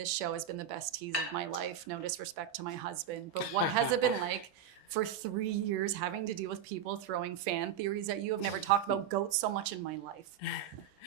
this show has been the best tease of my life. No disrespect to my husband, but what has it been like for 3 years having to deal with people throwing fan theories at you? I've never talked about goats so much in my life.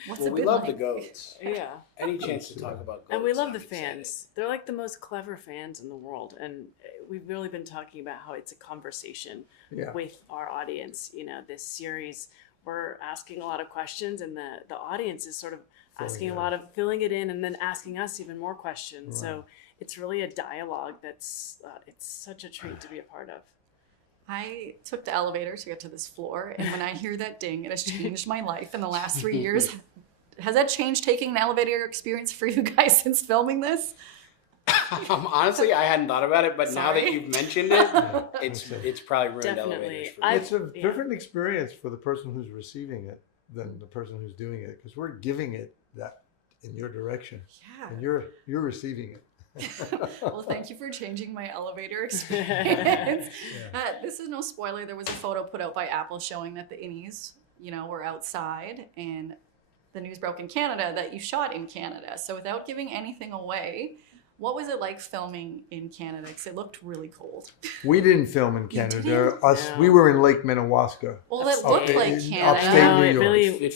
What's it we been love like? the goats. Yeah. Any chance to talk about goats? And we love I'm the excited. fans. They're like the most clever fans in the world. And we've really been talking about how it's a conversation with our audience. You know, this series, we're asking a lot of questions, and the audience is sort of asking a lot of, filling it in, and then asking us even more questions. Right. So it's really a dialogue that's, it's such a treat to be a part of. I took the elevator to get to this floor, and when I hear that ding, it has changed my life in the last 3 years. Has that changed taking an elevator experience for you guys since filming this? Honestly, I hadn't thought about it, but now that you've mentioned it, it's probably ruined Definitely. elevators for me. It's a different experience for the person who's receiving it than the person who's doing it, because we're giving it that in your direction, and you're receiving it. Well, thank you for changing my elevator experience. This is no spoiler. There was a photo put out by Apple showing that the innies, were outside, and the news broke in Canada that you shot in Canada. So without giving anything away, what was it like filming in Canada? Because it looked really cold. We didn't film in Canada. We were in Lake Minnewaska. Well, it looked like Canada. Upstate New York. It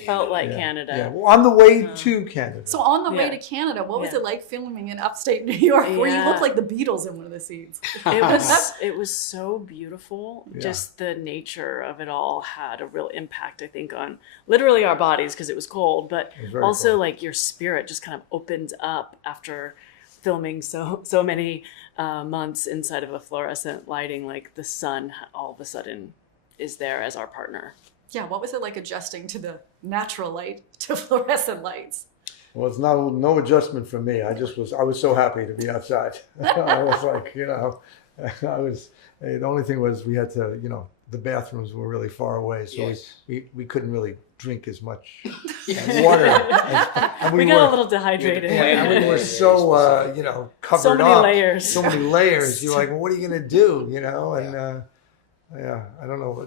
felt like Canada. Yeah. Well, on the way to Canada. So on the way to Canada, what was it like filming in upstate New York, where you look like the Beatles in one of the scenes? It was so beautiful. Yeah. Just the nature of it all had a real impact, I think, on literally our bodies because it was cold, but also cold. Like your spirit just kind of opens up after filming so many months inside of a fluorescent lighting. Like the sun all of a sudden is there as our partner. Yeah, what was it like adjusting to the natural light to fluorescent lights? Well, it's no adjustment for me. I was so happy to be outside. I was like, the only thing was we had to, the bathrooms were really far away, so we couldn't really drink as much water. And we got a little dehydrated. And we were so, covered so many up. layers. So many layers. You're like, well, what are you going to do? And I don't know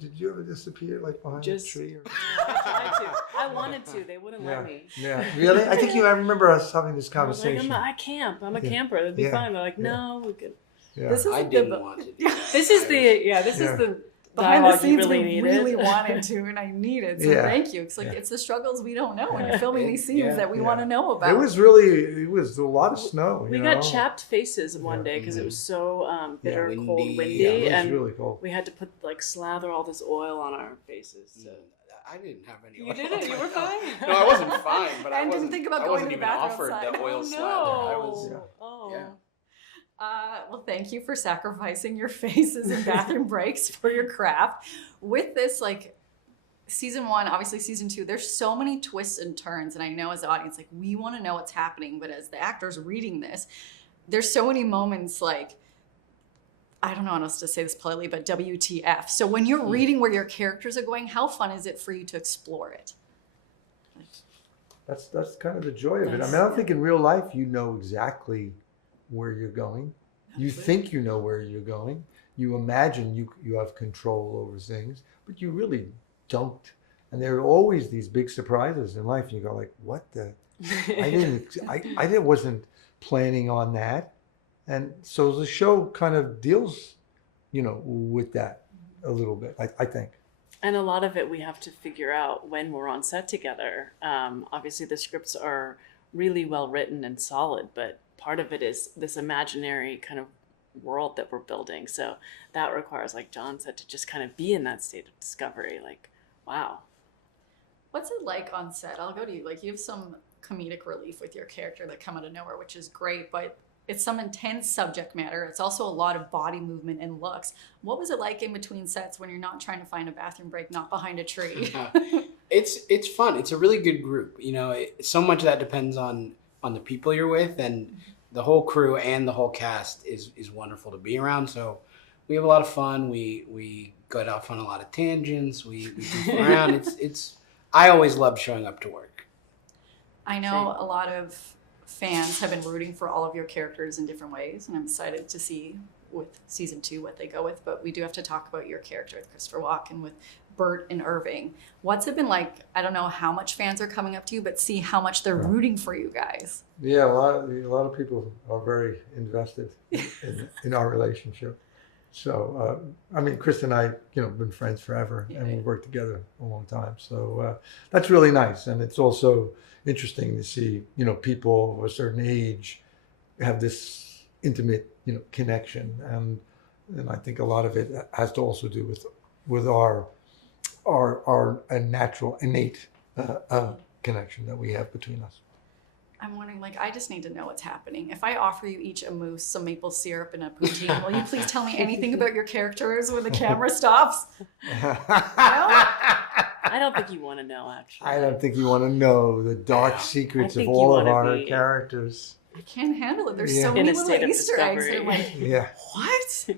did you ever disappear like behind a tree? Or... I tried to. I wanted to. They wouldn't let me. Yeah, really? I remember us having this conversation. I camp. I'm a camper. That'd be fine. They're like, no, we could. Yeah. I didn't want to. This is the behind the scenes we really wanted to, and I needed. So thank you. It's like it's the struggles we don't know when you're filming these scenes that we want to know about. It was a lot of snow. We got chapped faces one day because it was so bitter, cold, windy, and really cold. We had to put slather all this oil on our faces. So. I didn't have any oil. You didn't? You were fine? No, I wasn't fine, but I didn't think about going to the bathroom offered outside. the oil slather. I was. Well, thank you for sacrificing your faces and bathroom breaks for your craft. With this, season 1, obviously season 2, there's so many twists and turns. And I know as the audience, we want to know what's happening. But as the actors reading this, there's so many moments I don't know how else to say this politely, but WTF. So when you're reading where your characters are going, how fun is it for you to explore it? That's kind of the joy of it. I mean, I don't think in real life you know exactly where you're going. You think you know where you're going. You imagine you have control over things, but you really don't. And there are always these big surprises in life. And you go like, what the? I wasn't planning on that. And so the show kind of deals, with that a little bit, I think. And a lot of it we have to figure out when we're on set together. Obviously the scripts are really well written and solid, but part of it is this imaginary kind of world that we're building. So that requires, like John said, to just kind of be in that state of discovery. Like, wow. What's it like on set? I'll go to you. You have some comedic relief with your character that come out of nowhere, which is great, but it's some intense subject matter. It's also a lot of body movement and looks. What was it like in between sets when you're not trying to find a bathroom break, not behind a tree? It's fun. It's a really good group. So much of that depends on the people you're with, and the whole crew and the whole cast is wonderful to be around. So we have a lot of fun. We go off on a lot of tangents. We goof around. I always love showing up to work. I know a lot of fans have been rooting for all of your characters in different ways, and I'm excited to see with season 2 what they go with, but we do have to talk about your character with Christopher Walken, with Bert and Irving. What's it been like? I don't know how much fans are coming up to you, but see how much they're rooting for you guys. Yeah, a lot of people are very invested in our relationship. So, I mean, Chris and I, been friends forever, and we've worked together a long time. So that's really nice, and it's also interesting to see, people of a certain age have this intimate, connection, and I think a lot of it has to also do with our natural, innate connection that we have between us. I'm wondering, I just need to know what's happening. If I offer you each a mousse, some maple syrup, and a poutine, will you please tell me anything about your characters when the camera stops? No? I don't think you want to know, actually. I don't think you want to know the dark secrets of all of our characters. I can't handle it. There's so many little Easter eggs. And I'm like, yeah. what?